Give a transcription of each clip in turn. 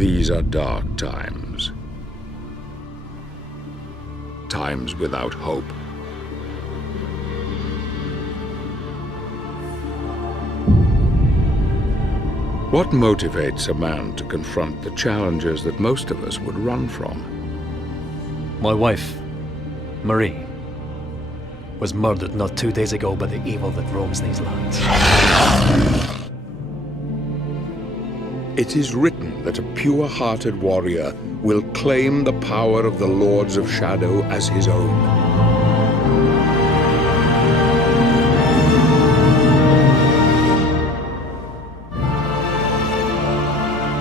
These are dark times. Times without hope. What motivates a man to confront the challenges that most of us would run from? My wife, Marie, was murdered not two days ago by the evil that roams these lands. It is written that a pure hearted warrior will claim the power of the Lords of Shadow as his own.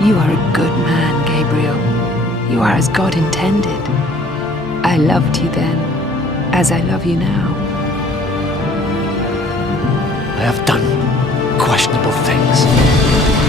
You are a good man, Gabriel. You are as God intended. I loved you then, as I love you now. I have done questionable things.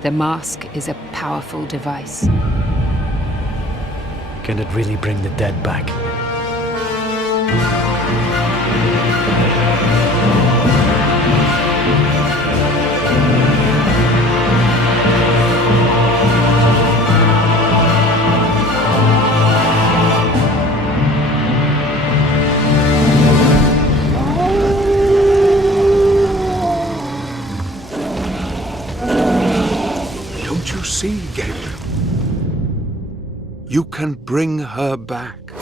The mask is a powerful device. Can it really bring the dead back? Don't you see, Gabriel? You can bring her back.